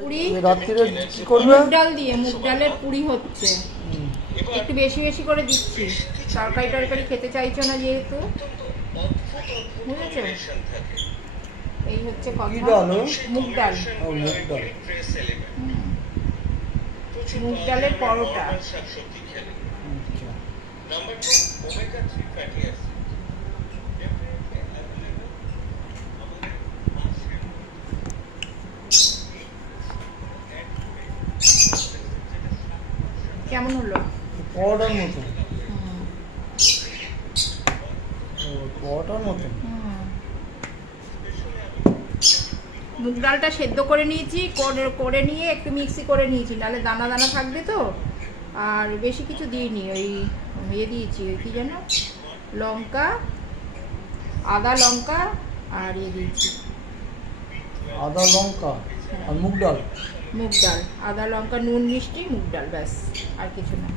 পুরি রাত্রিরে কি করবে? মুগ ডাল দিয়ে, মুগ ডালের পুরি হচ্ছে। একটু বেশি বেশি করে দিচ্ছি, তরকারি টরকারি খেতে চাইছো না যেহেতু, বুঝেছো? এই হচ্ছে কথা। মুগ ডাল, মুগ ডালের পরোটা। কেমন হলো? পরোটার মতো, পরোটার মতো। মুগ ডালটা সেদ্ধ করে নিয়েছি, করে নিয়ে একটু মিক্সি করে নিয়েছি, নাহলে দানা দানা থাকবে তো। আর বেশি কিছু দিইনি, ওই দিয়েছি, ওই কি যেন, লঙ্কা, আদা লঙ্কা আর দিয়েছি, আদা লঙ্কা আর মুগ ডাল। মুগ ডাল, আদা লঙ্কা, নুন মিষ্টি, মুগ ডাল, ব্যাস, আর কিছু না।